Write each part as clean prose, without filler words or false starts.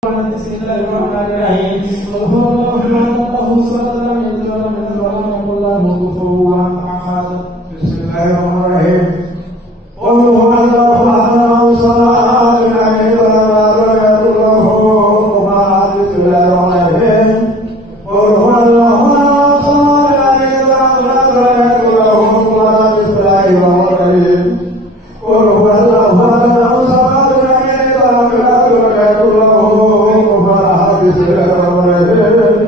بسم الله الرحمن الرحيم. قل هو الله احد الله الصمد لم يلد ولم يولد ولم يكن له كفوا احد. بسم الله الرحمن الرحيم. قل هو الله احد الله الصمد لم يلد ولم يولد له كفوا احد. بسم الله الرحمن الرحيم. قل هو الله احد الله الصمد لم يلد ولم يولد له كفوا احد. بسم الله الرحمن الرحيم. قل هو الله احد الله الصمد لم يلد ولم يولد له كفوا احد. بسم الله الرحمن الرحيم.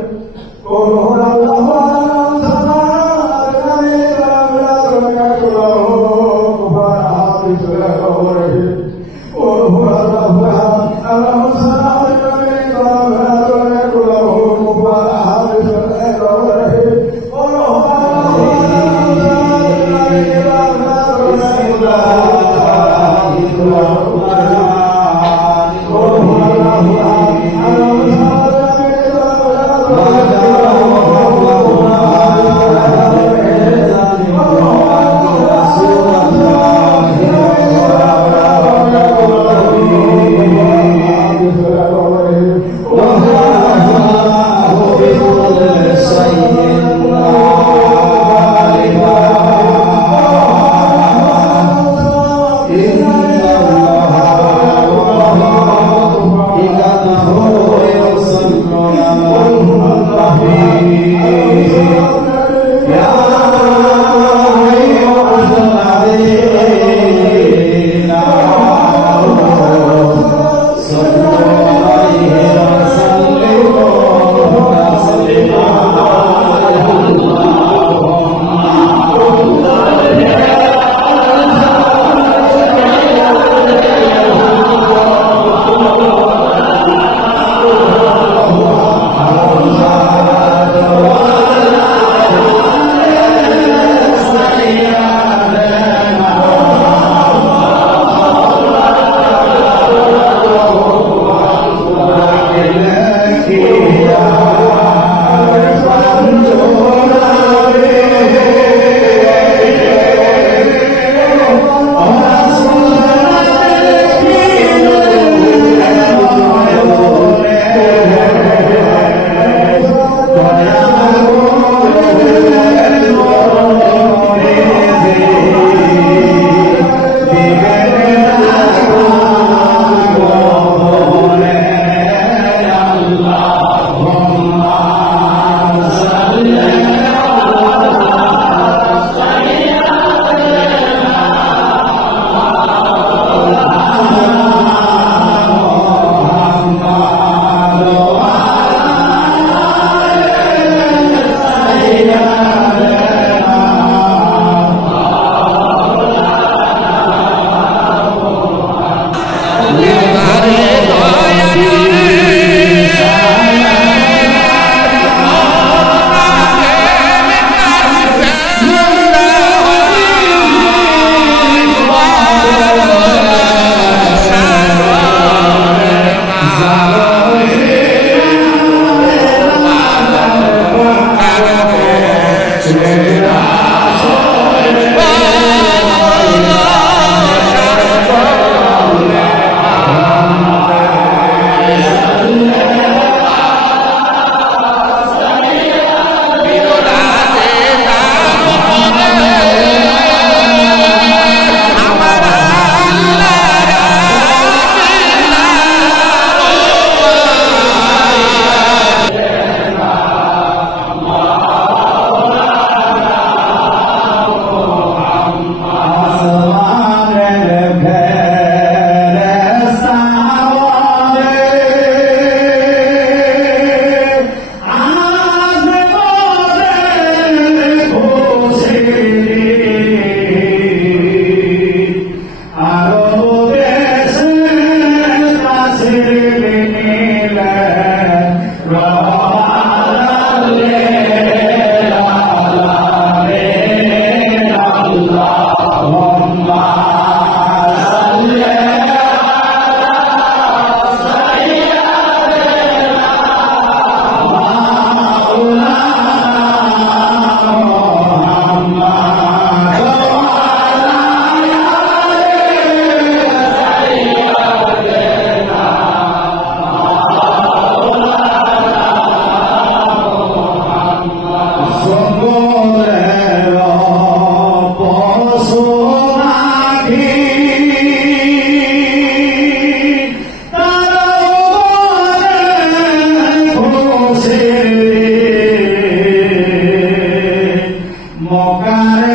Allah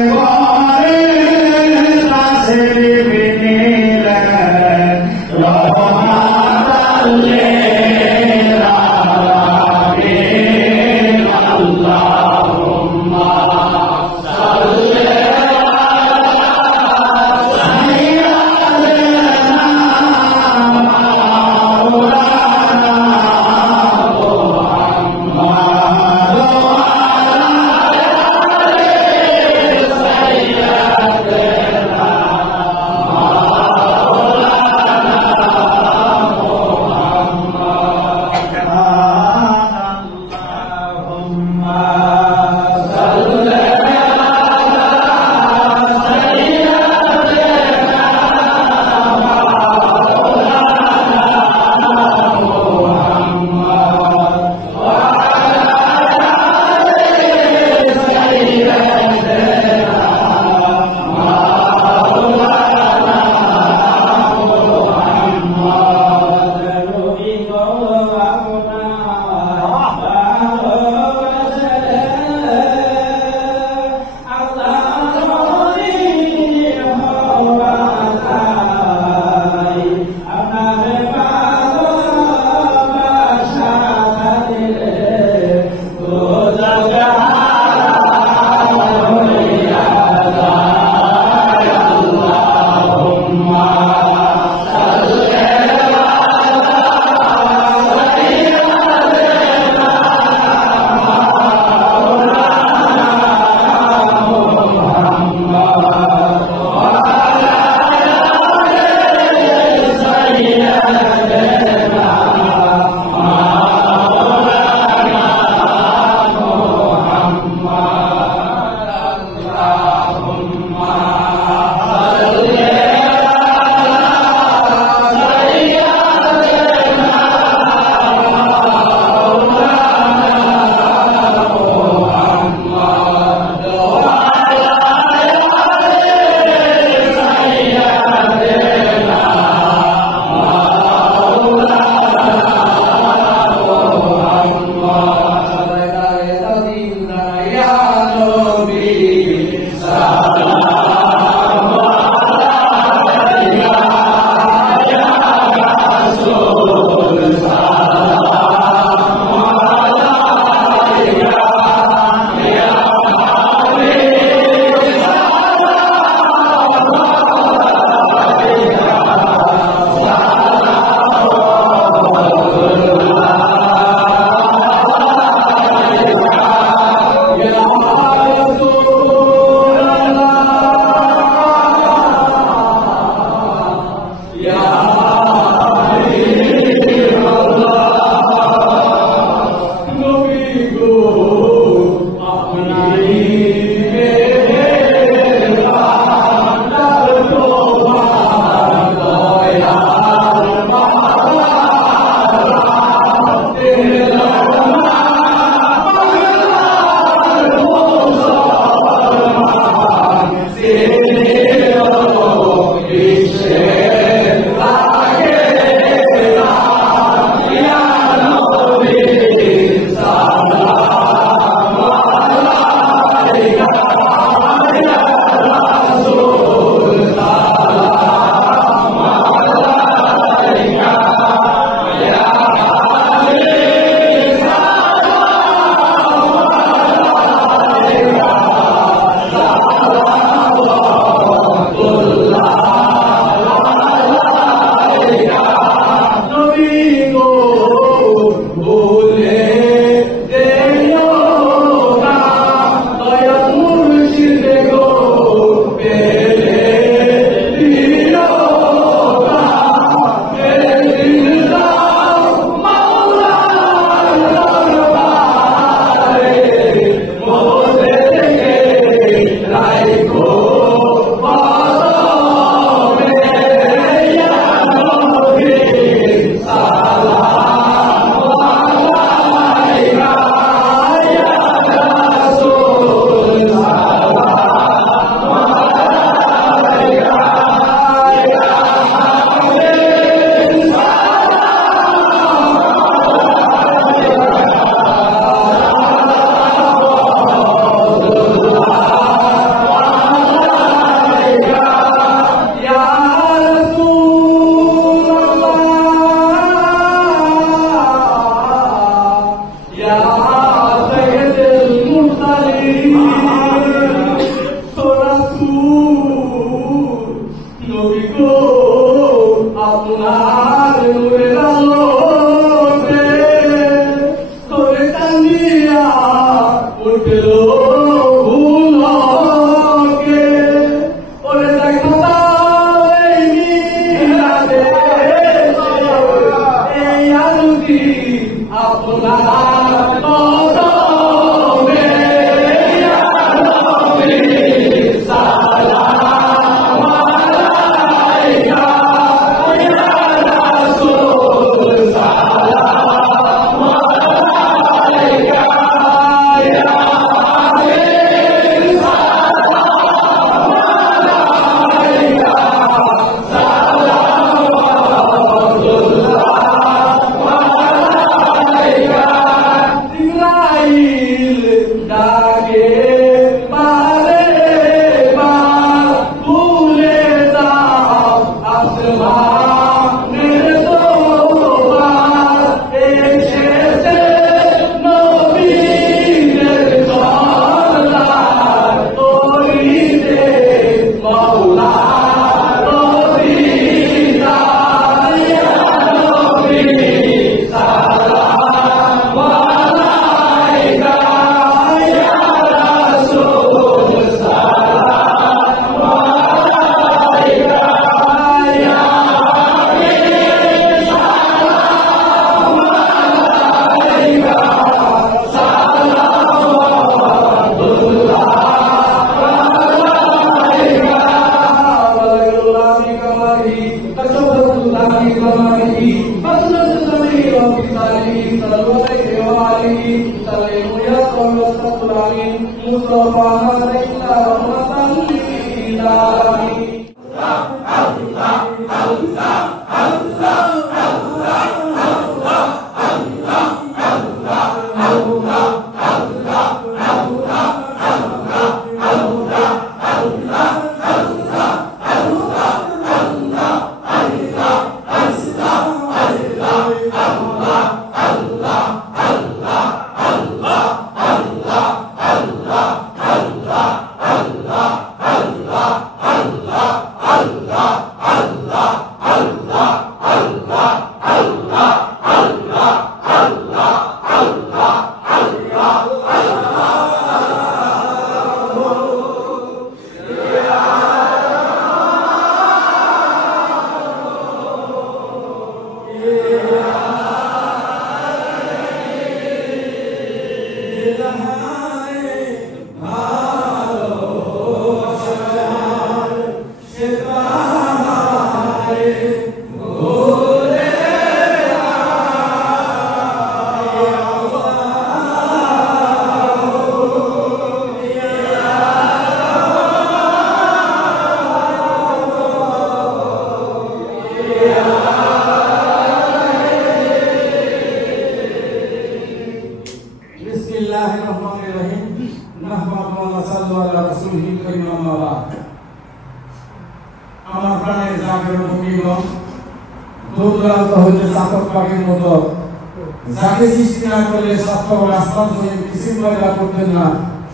যাকে সৃষ্টি না করলে সত্য আসমান হয়ে কিছু পয়দা করতেন না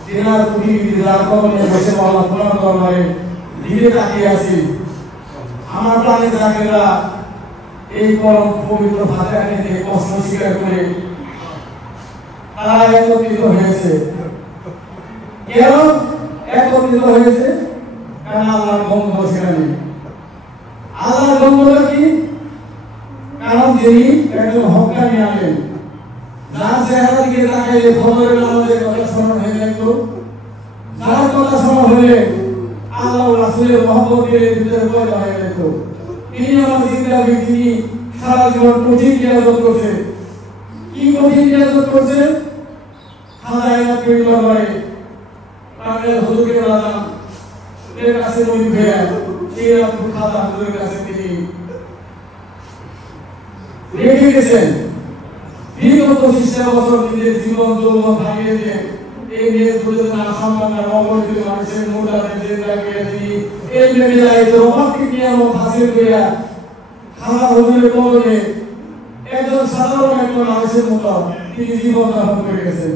তেনার পৃথিবী যার কবলে বসে আল্লাহ তোমার দরবারে ধীরে তাকিয়ে আছি। আমার প্রাণে জাগেরা এই পরম পবিত্র ফাতিহা থেকে কষ্ট স্বীকার করে তারা একত্রিত হয়েছে। কেন একত্রিত হয়েছে? কারণ আল্লাহর বন্ধ সেখানে। আল্লাহর বন্ধটা কি? কারণ যিনি একজন হক্কানি আলেম, যার চেহারা দিকে তাকাইলে ফজরের নামাজের কথা শোনা হয়ে যেত, যার কথা শোনা হলে আল্লাহ রাসূলের মহব্বতের ভিতরে পয়দা হয়ে যেত। তিনি আমার জিন্দাগি, তিনি সারা জীবন কঠিন ইবাদত করছে। কি কঠিন ইবাদত করছে? খাজাইনা পরিবার বাড়ি পাগল হুজুরকে বললাম এর কাছে ওই ভেয়া সেই আব্দুল খাজা হুজুরের কাছে তিনি রেখে গেছেন। বিগত 25 বছর নিজের জীবন যৌবন ভাঙিয়ে দিয়ে এই দেশ বুঝে না সম্মান অবৈধ মানুষের মুদারে জিন্দাগি তিনি এই মেলায় তো অমাকিক নিয়ম হাসিল করিয়া খাজা হুজুরের কবরে একজন সাধারণ একজন মানুষের মতো তিনি জীবন যাপন করে গেছেন।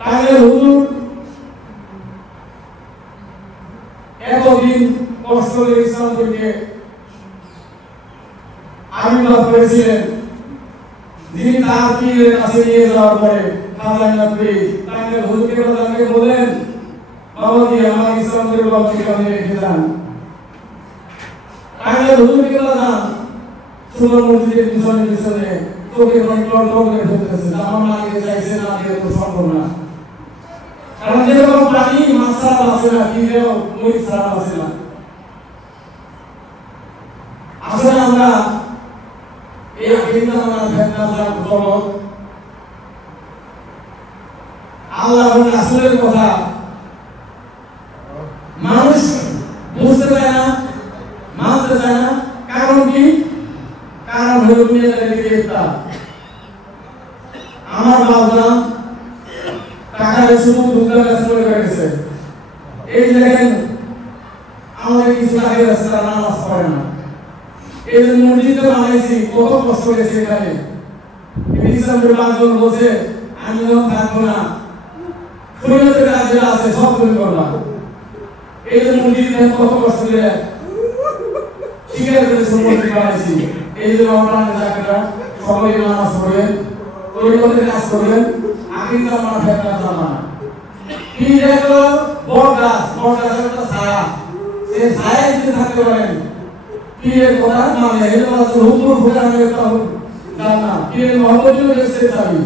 তাহলে হুজুর এতদিন কষ্ট করে ইসলাম থেকে আবির্ভাব করেছিলেন, যিনি তার পীরের কাছে নিয়ে যাওয়ার পরে খাজাইনা পীর তাকে হুজুরকে তাকে বলেন, বাবাজি আমার ইসলাম থেকে বাবাকে রেখে যান। তাহলে হুজুরকে যান ষোলো মসজিদের পিছনে পিছনে চোখে টল করে ফেলতেছে, আমার না আগে চাইছে না আগে তো সম্ভব না। কারণ যেরকম প্রাণী মাছ ছাড়া আছে না, কিনেও মরিচ ছাড়া আছে না। আসলে আমরা এই আকিদা আমরা ফেতনা যা জগৎ আল্লাহ এবং রাসূলের কথা মানুষ বুঝতে চায় না, মানতে চায় না। কারণ কি? কারণ হলো দুনিয়াতে একটা আমার বাবা টাকার শুধু দুর্গা কাজ করে গেছে। এই দেখেন আমাদের কিছু আগে রাস্তা নামাজ পড়ে না, এই যে মসজিদে বানাইছি কত কষ্ট হয়েছে। এখানে ইসলামের পাঁচজন বলছে আমি যখন থাকবো না শরীয়তের কাজ যেটা আছে সব তৈরি করলাম। এই যে মসজিদে কত কষ্ট করে স্বীকার করে মসজিদ বানাইছি। এই যে রমজান জায়গাটা সবাই নামাজ পড়বেন, তরিকতের কাজ করবেন, আকিদা আমার ফেতনা জানা কি দেখো বড় গাছ, বড় গাছের একটা ছায়া, সেই ছায়ায় যদি থাকতে পারেন পীরের কথা মানে এটা আছে হুকুম ফুটানো একটা জানা পীরের মহব্বতও এসে যাবি।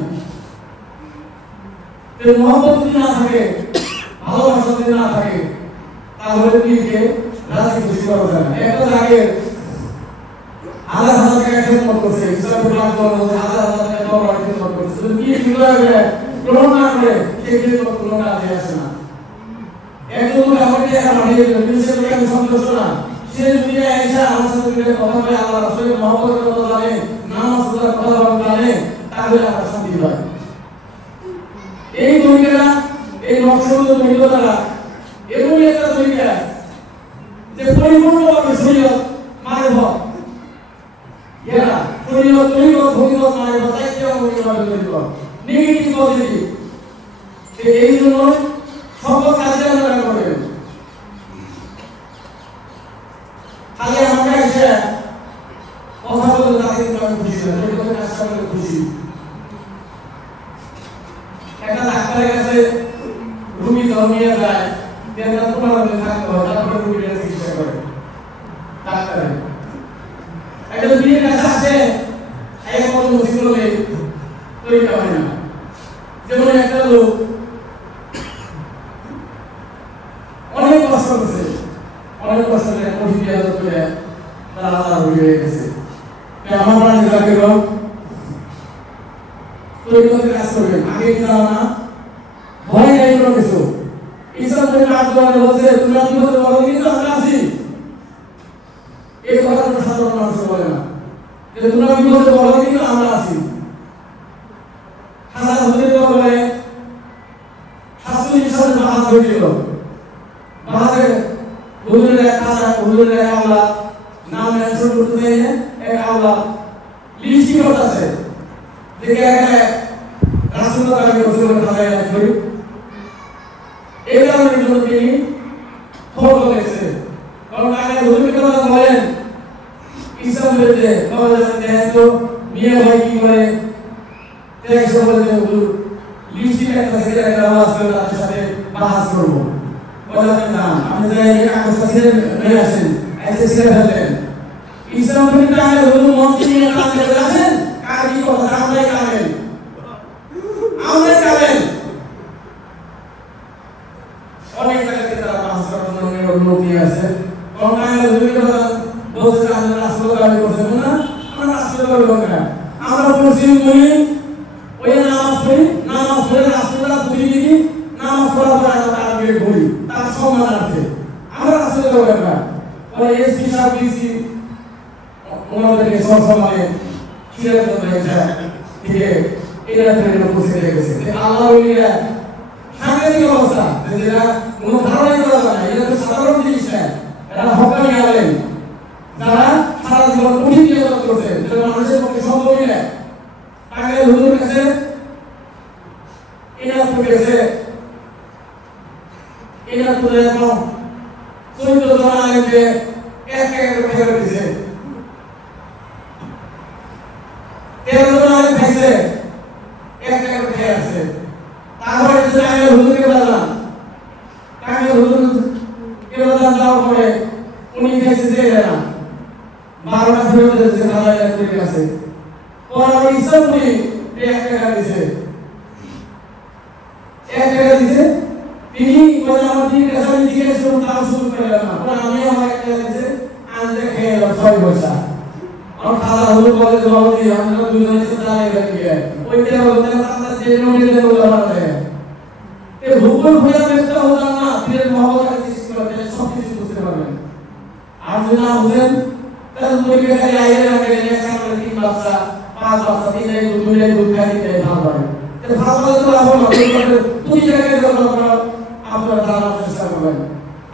এই মহব্বত যদি না থাকে, ভালোবাসা যদি না থাকে, তাহলে পীরকে রাজি খুশি করা যায় না। একটা জায়গায় হাজার হাজার টাকা খেদমত করছে, ইসলামের প্রান্তর হাজার হাজার টাকা দরবার খেদমত করছে, যদি পীর বিলয়ে গ্রহণ না করে সে খেদমত কোনো কাজে আসে না। একজন লোক আমাকে টাকা পাঠিয়ে দিল, কিন্তু সে লোক আমি সন্তুষ্ট না। সে যদি এসে আমার সাথে কথা বলে আল্লাহ রাসূলের মহব্বতের কথা জানে, নামাজ রোজার কথা জানে, তাহলে আমরা শান্তি পাই। এই তরিকা এই নকশবন্দি মহিলা দ্বারা এমন একটা তৈরি যে পরিপূর্ণভাবে শরীয়ত মানবত এরা শরীয়ত তৈরি ভঙ্গিমত মানবত চাইতে ভঙ্গিমত তৈরি নেগেটিভ পজিটিভ এই জন্য সকল কাজে আমরা করেন খালি আমরা এসে কথা বলতে তাকে আমি খুশি না এই কাজটা করলে খুশি একটা ডাক্তারের কাছে রুগী জন্মিয়ে যায় দেড় 15 দিন থাকতে হয় তারপরে রুগীর চিকিৎসা করে ডাক্তার একটা রুগীর কাছে আসে এক মত মুসিবতে তৈরি হয় না যেমন একটা লোক অনেক কষ্ট করছে অনেক কষ্ট করে কঠিন আদত করে তারা আল্লাহ হয়ে গেছে আমার প্রাণী যাকে তৈরি করতে কাজ করবেন আগে যাও না ভয় নাই কোনো কিছু ইসলাম থেকে কাজ করে বলছে তোমরা কি হতে পারো কিন্তু আমরা আছি এই কথাটা সাধারণ মানুষ বলে না যে তোমরা কি হতে পারো কিন্তু আমরা আছি হাজার হতে বলে 47 সালে বাহাদ হয়েছিল বাহাদে হুজুরের খাজা হুজুরের আওলা নাম মেনশন করতে চাই না এক আওলা লিস্টি করতেছে যে কে রাসূলুল্লাহ আলাইহি ওয়াসাল্লাম খাজায় করি এই কারণে জন্য তিনি খবর করেছে কারণ আগে হুজুরের কথা বলেন ইসলাম বিরুদ্ধে বলা যায় তো মিয়া ভাই কি করে দেখো বলে হুজুর লিস্টি একটা সেটা একটা আওয়াজ করে তার সাথে বাহাস করব বলা না আপনি যাই কাগজ কাছে নিয়ে আসেন এসে ছেড়ে ফেলেন ইসলাম বিরুদ্ধে আগে হুজুর মন্ত্রী নিয়ে কাজ করে আছেন কার কি কথা আমরাই কামেল অনেক জায়গাতে তারা বাহাস করার জন্য অনুমতি আছে কারণ আগে হুজুরের কথা বলতে আমরা রাসূলুল্লাহ আলাইহি ওয়াসাল্লাম না আমরা রাসূলুল্লাহ বলবো না আমরা মুসলিম বলি ওই নামাজ পড়ে রাসূলুল্লাহ বুঝিয়ে দিই নামাজ পড়ার পর আমরা তাকবীর বলি তার সম্মান আছে আমরা রাসূলুল্লাহ বলবো না ওই এসপি সাহেব ডিসি ওনাদেরকে সম্মানে ছিড়ে দেওয়া যায় ঠিক আছে এরা থেকে বসে গেছে আল্লাহ ওলিরা সাংঘাতিক অবস্থা যেটা কোনো ধারণাই করা যায় না এটা তো সাধারণ জিনিস না এরা হকানি আলেম যারা সারা জীবন কঠিন ইবাদত করছে যেটা মানুষের পক্ষে সম্ভবই না তাকে হুজুর কাছে ইনাত করেছে ইনাত করে এখন 14 জন আলেমকে এক এক করে ফেলে দিয়েছে 13 জন আলেম খাইছে এক এক করে খেয়ে আছে তারপরে যে আমি হুজুরকে বললাম আমি হুজুর কে বললাম যাওয়ার পরে উনি খাইছে যে না 12টা ফেরত দিয়েছে খালায় ঠিক আছে পরে আমি ইসলাম বলি এক টাকা দিয়েছে তিনি বলে আমার দিন কাছে আমি জিজ্ঞেস করুন তাও শুরু করলাম না পরে আমি আমার এক টাকা দিয়েছে আজ দেখে 6 পয়সা और खाला हुजूर बोले तो बाबू जी हम लोग दूसरे से जाने लगे हैं कोई क्या बोलते हैं साथ जेलों में ले बोला रहा है ये भूगोल भैया व्यक्त हो जाना फिर मोहब्बत का चीज करते हैं सब चीज दूसरे बारे में आज ना हुसैन कल मुझे के लिए आए हैं मेरे लिए सब तीन बक्सा 5 बक्सा तीन ले दूध का ही दे भाव भाई तो भाव वाले तो आप लोग तू ही जगह जो आप लोग जाना चेष्टा करें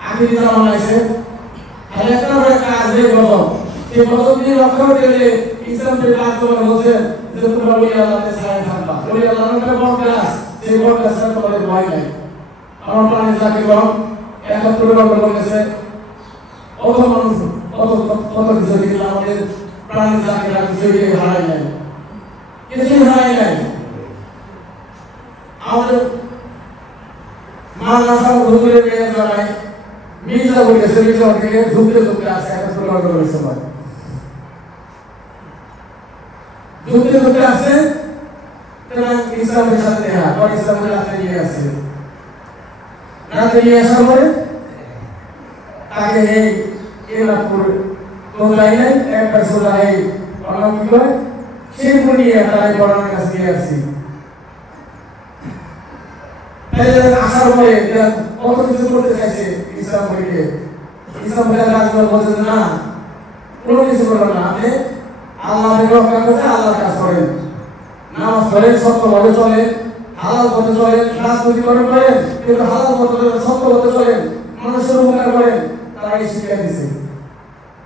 आगे जमाना ऐसे इलेक्ट्रा में काज दे बोलो ये बहुत ही रखा के लिए इस्लाम के बात को बोलते हैं जो तुम्हारा वही अल्लाह ने सहाय था वही अल्लाह ने बहुत क्लास से बहुत कसर तो बड़े भाई है और अपना जाके बोलो एक तो लोग बोलने से और तो मानुष और तो किसी के लिए प्राण जाके रख जो ये हारा है किसी हारा है और मान ला सब हुजूर के जाए मीजा को कैसे मीजा के झुकते आसे ऐसा लोग सब দুটো দুটো আছে তারা ইসলামের সাথে আর ইসলামের সাথে নিয়ে আসে রাতে নিয়ে আসার পরে তাকে এই এলাপুর কোথায় নেই একটা সোজা এই অনেক কি করে সেই নিয়ে তারা পড়ানোর কাছে দিয়ে আসি তাহলে আসার পরে কত কিছু করতে চাইছে ইসলাম বইকে ইসলাম বলে রাজনীতি বলছে না কোনো কিছু করো না আপনি আল্লাহর রক্ষা করতে আল্লাহর কাজ করেন নামাজ পড়েন সত্যভাবে চলেন হালাল পথে চলেন, রাজনীতি করেন, কিন্তু হালাল পথে চলেন, সত্য পথে চলেন, মানুষের উপকার করেন, তারা এই শিক্ষা দিচ্ছে।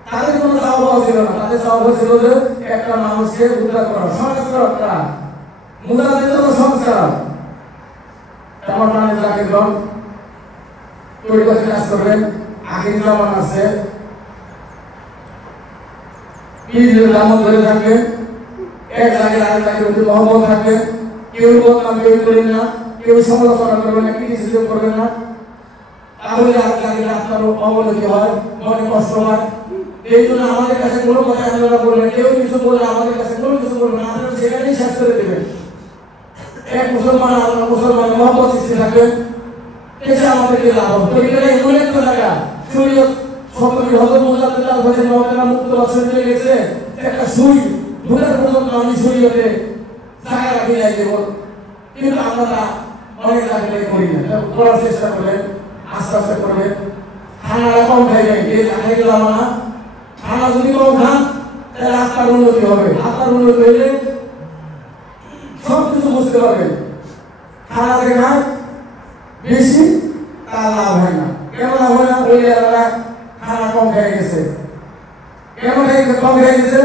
তাদের কোনো চাওয়া পাওয়া ছিল না, তাদের চাওয়া হয়েছিল যে একটা মানুষকে উদ্ধার করা, সংস্কার করা, মুজাহিদের জন্য সংস্কার। আমার প্রাণে জাকিরগণ তরিকতে কাজ করবেন, আখির জামান আছে, পীরের দামত ধরে থাকবেন, এক জায়গায় আরেক জায়গায় প্রতি মহব্বত থাকবে, কেউ বদনাম কেউ করেন না, কেউ সমালোচনা করবেন না, ক্রিটিসিজম করবেন না, তাহলে আরেক জায়গায় আপনার অবনতি হয়, মনে কষ্ট হয়। এই জন্য আমাদের কাছে কোনো কথা আপনারা বলবেন, কেউ কিছু বললে আমাদের কাছে কোনো কিছু বলবেন, আপনারা সেখানেই শেষ করে দেবেন। এক মুসলমান আপনার মুসলমান মহব্বত সৃষ্টি থাকবেন, এসে আমাদেরকে লাভ হবে। তরিকাটা এমন একটা জায়গা, শরীয়ত সকলের হজরত মুজাদ্দিদ আল-ফাজিল মহতারাম মুক্ত বছর চলে গেছে, একটা সুই ঢোকার পর্যন্ত আমি শরীয়তে জায়গা রাখি যাই দেব, কিন্তু আমরা অনেক জায়গায় করি না। করার চেষ্টা করবেন, আস্তে আস্তে করবেন। খানাটা কম খাই যায়, এই খাই গেলাম না, খানা যদি কম খান তাহলে আপনার উন্নতি হবে। আপনার উন্নতি হলে সব কিছু বুঝতে পারবেন। খানা থেকে খান বেশি, তার লাভ হয় না। কেন লাভ হয় না? ওই এলাকা খানা কম খেয়ে গেছে। কেন কম খেয়ে গেছে?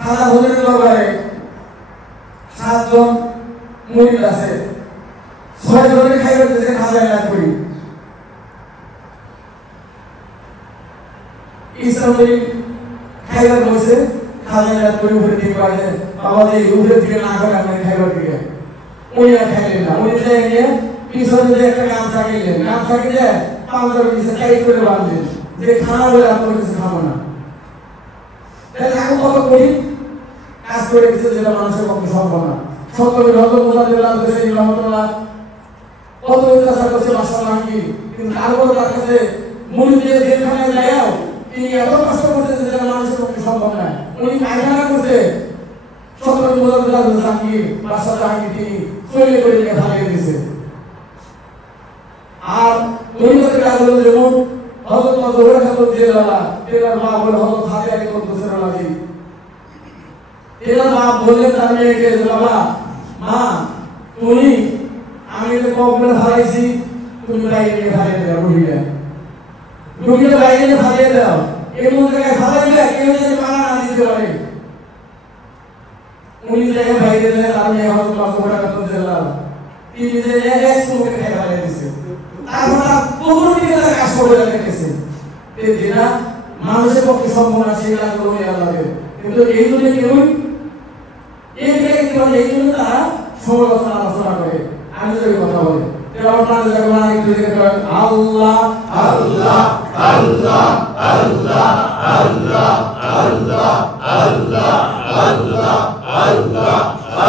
খানা ভোজনের দরবারে 7 জন মুরিদ আছে, 6 জনের খাইবার দিয়েছে খাজা না করি। ইসলামের খাইবার বসে খাজা না করি উপরে দিকে বাজে, বাবা যে উপরে দিকে না করে আপনি খাইবার দিকে উনি আর খাইলেন না। উনি যাই নিয়ে পিছনে যে একটা গামছা কিনলেন, গামছা কিনে পাঞ্জাবি দিয়েছে টাইট করে বাঁধলেন যে খানা বলে আপনার কিছু খাবো না। তাহলে এখন কত করি কাজ করে দিচ্ছে যেটা মানুষের পক্ষে সম্ভব না। সত্যের হজরত মুজাদ্দিদ আল-ফাজিল রহমাতুল্লাহ কত অত্যাচার করছে মাশাআল্লাহ, কিন্তু তারপর তার কাছে মুরিদদের জেলখানায় যায়ও তিনি এত কষ্ট করছেন যেটা মানুষের পক্ষে সম্ভব না। উনি পায়খানা করছে, সত্যের মুজাদ্দিদ আল-ফাজিল বাদশাহ জাহাঙ্গীর তিনি চলে করে নিয়ে ভাগিয়ে দিয়েছে। আর তরিকতের কাজ হলো যেমন হযরত মাযহুর খাতুন জেলালা তেনার মা বলে হযরত ফাতিহা কি করতেছেন আলাজি, তেনার মা বললেন তার মেয়েকে, বাবা মা তুমি আমি তো কবরে হারাইছি, তুমি বাইরে হারিয়ে দাও, রুগীকে বাইরে হারিয়ে দাও, এমন জায়গায় হারাইলে কেউ যদি মানা না দিতে পারে। উনি জায়গায় বাইরে দেয়, তার মেয়ে হযরত মাযহুর খাতুন জেলালা তিনি যে এক সময় খেয়ে হারিয়ে দিয়েছে। তারপর বহু দিকে তারা কাজ করে রেখেছে, যেটা মানুষের পক্ষে সম্ভব না সেই কাজগুলো আল্লাহ দেবে। কিন্তু এই জন্য কেউ এই জন্য তারা সমালোচনা আলোচনা করে, আমি যদি কথা বলি আল্লাহ আল্লাহ আল্লাহ আল্লাহ আল্লাহ আল্লাহ আল্লাহ আল্লাহ আল্লাহ আল্লাহ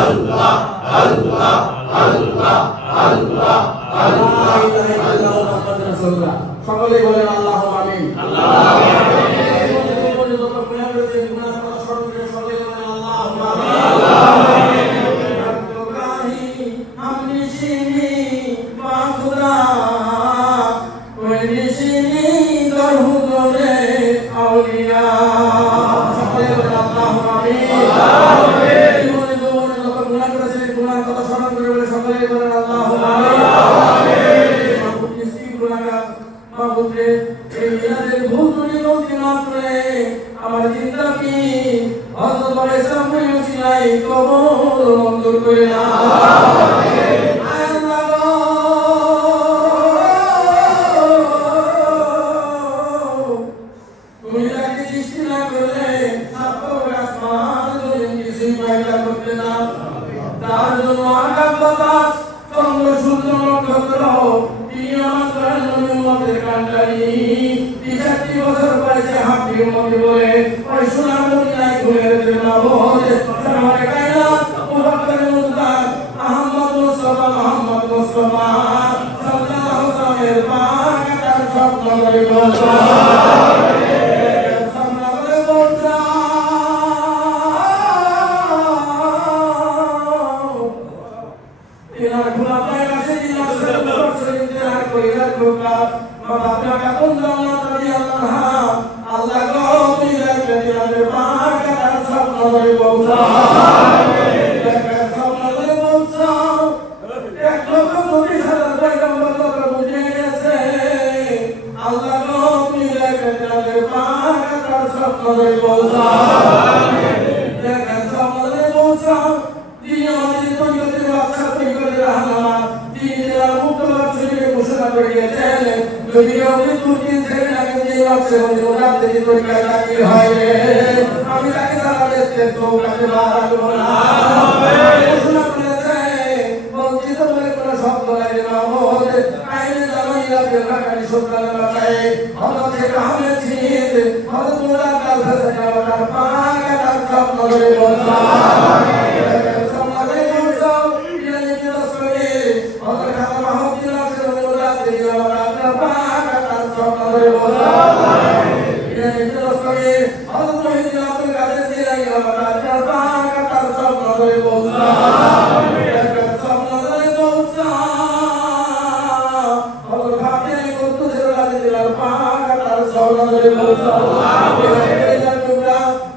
আল্লাহ আল্লাহ আল্লাহ আল্লাহ সকলেই বলেন আল্লাহুম্মা আমিন। স্বপ্নরে পৌঁছা দেখেন স্বপ্নরে পৌঁছা তিনি আমাদের তৈরিতে বাচ্চা তৈরি রাহনামা তিনি যারা মুক্ত বাচ্চাকে ঘোষণা করে দিয়েছেন যদি আপনি তুর্কি ছেড়ে আগে যে বাচ্চা বলে ওরা যদি তৈরি চাকরি হয় আমি তাকে তারা দেখতে চৌকাতে বাড়াবো না ঘোষণা করেছে বঞ্চিত বলে কোনো শব্দ লাগে না মহলে আইনে জামাইয়া বেলাকারি সন্তান বাঁচায় হঠাৎ থেকে আমি ছিনিয়ে হঠাৎ ওরা কাল ফেলে যাওয়ার পাকা তার স্বপ্ন ধরে বলছা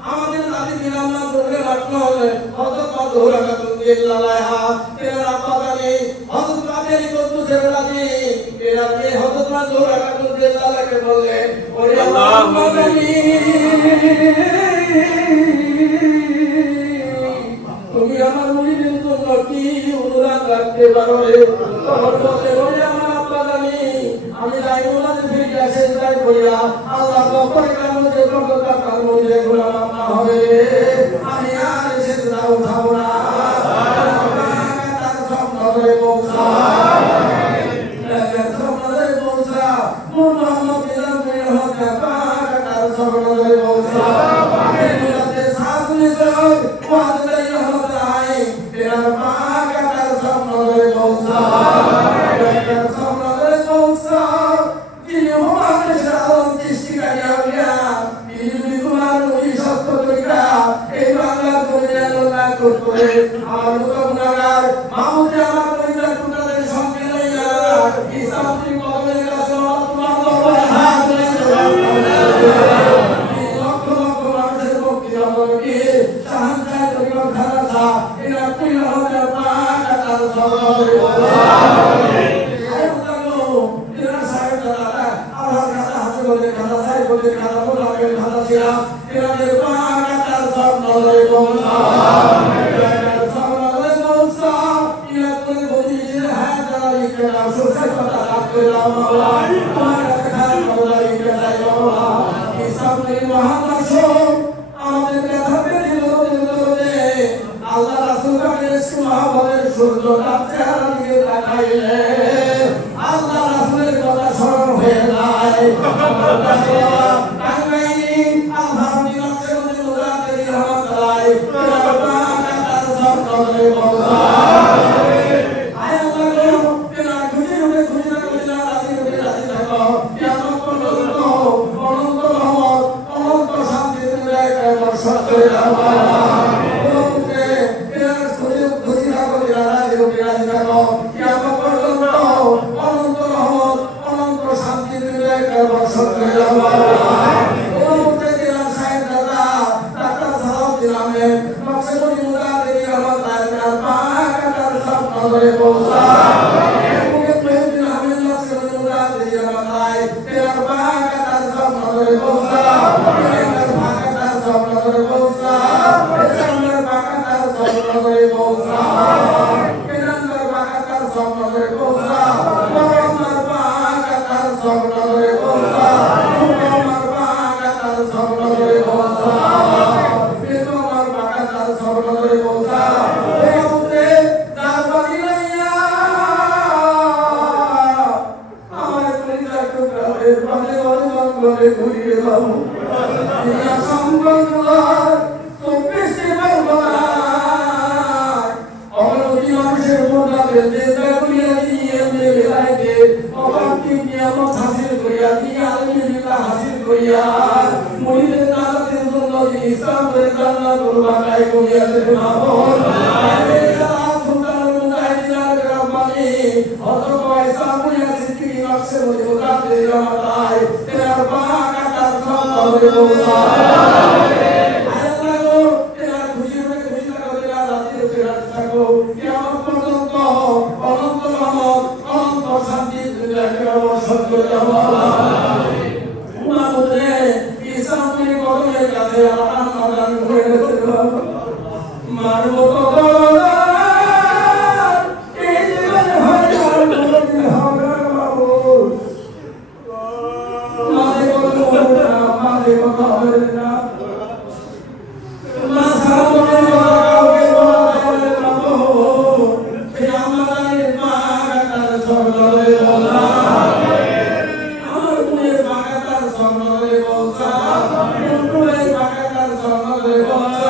আমাদের নাতি দিলাম না করলে রাখতে হবে হযরত মাদুরা কাতুল্লাহ তেরা পাদানি হযরত কাদের কদ্দু জেলাদি এরা কে হযরত মাদুরা কাতুল্লাহকে বললেন ওরে আল্লাহ মাদানি তুমি আমার মুরিদের জন্য কি অনুরাগ রাখতে পারো তোমার বলে ওরে আমার আব্বা জানি আমি রাইমুল্লাহ ফিরে আসে যাই কইরা আল্লাহ গফর কারণ যে প্রকৃত কারণ যে গোলাম না হবে আমি আর সেটা উঠাবো না তার স্বপ্ন ধরে পৌঁছা স্বপ্ন ধরে পৌঁছা মুহাম্মদ বিন রহমান তার স্বপ্ন ধরে পৌঁছা রাইমুল্লাহতে শাসনে সর ওয়াজদাই রহমত আই তেরা পাক তার স্বপ্ন ধরে পৌঁছা স্বপ্ন ধরে পৌঁছা তিনি হমারে শাওন সৃষ্টিকারী আউলিয়া তিনি তোমার নবী সত্য তরিকা এই বাংলা দুনিয়া লোনা করতে আমার মুখনাগার মাহমুদ আমার পরিবার টুকরাদের সঙ্গে লইয়া ইসলামী কওমের কাছে তোমার দরবারে হাত লক্ষ লক্ষ মানুষের মুক্তি জনকে শাহাদাত তরিকা খালাসা এরা তুই হতে পাক তার সবরে আল্লাহ রাসূল কাকে সুবহানের সূর্য তাতে হারিয়ে দেখাইলে আল্লাহ রাসূলের কথা স্মরণ হয়ে যায় টাঙ্গাইনি আলহামদি নকশে মধ্যে মুরাদে রহমাতুল্লাহ তার সরকারে বলা আয় আল্লাহ কেনা খুশি হবে খুশি না খুশি না রাজি থাকো কিয়ামত পর্যন্ত অনন্ত রহমত অনন্ত শান্তি দিলে এক বর্ষা করে দাও কাছে আমার মাদান হয়ে গেছে মারবো তো এই জীবনে হয় আর কোনোদিন হবে না বাবু মাঝে কথা হবে না মাঝে কথা হবে না মা সামনে কাউকে বলে বাবু এই আমাদের মা তার সরলে বলা আমার মুয়ে মা তার সরলে বলছা মুয়ে মা তার সরলে বলছা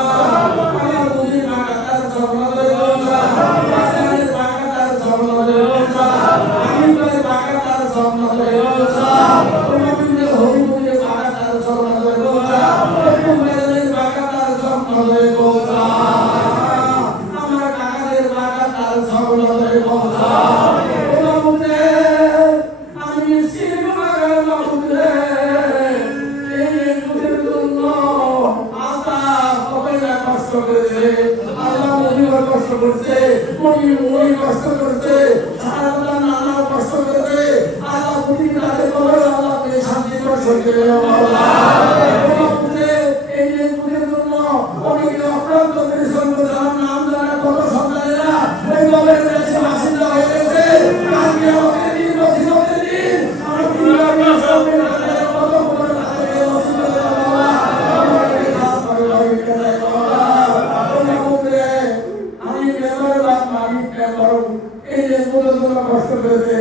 আমার মুয়ে মা তার সরলে বলছা আমার মা তার সরলে বলছা আমি মুয়ে মা তার সরলে বলছা তুমি মুয়ে হই মুয়ে মা তার সরলে বলছা তুমি মুয়ে মা তার সরলে বলছা আমার কাকাদের মা তার সরলে বলছা আমি সিনেমা বাবুরে এই মুখের জন্য আল্লাহ কতটা কষ্ট করেছে আল্লাহ মহিলা কষ্ট করছে মহিলা কষ্ট করছে আল্লাহ নানা কষ্ট করেছে আল্লাহ প্রতিদিন রাতে বলে আল্লাহ শান্তি কষ্ট করে এই মুখের জন্য অনেকে অপ্রান্ত পরিশ্রম করে আমার নাম জানা কত সন্তানেরা এই দলের দেশে বাসিন্দা হয়ে গেছে আজকে আমাদের দিন বসিরতের দিন আমার পরিবারের সামনে কত বড় তাদের বসিরত বাবা আমাকে খাস করে লাগিয়ে দেয় বাবা আমি মেম্বার বাপ মালিক মেম্বার এই যে পুরো কষ্ট করেছে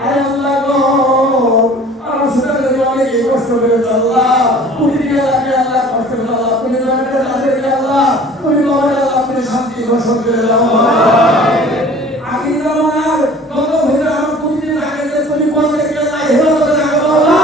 আয় আল্লাহ গো আমার সাথে অনেক কষ্ট করেছে আল্লাহ প্রতিদিন লাগে আল্লাহ কষ্ট করে আল্লাহ তুমি জয়টা তাদেরকে আল্লাহ তুমি বলে আল্লাহ তুমি শান্তি ঘোষণা করে দাও আগে আমার কত ভিতরে আমার প্রতিদিন আগে যে তুমি বলতে গেলে তাই হেলো করে যাবে বাবা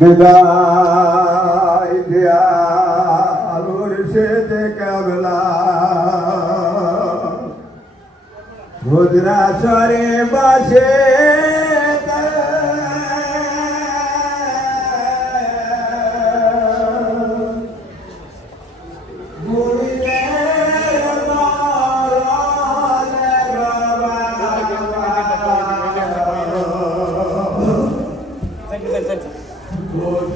বিদায় দিয়া আলোর সেতে কাবলা ভুজরা সরে বাসে Good.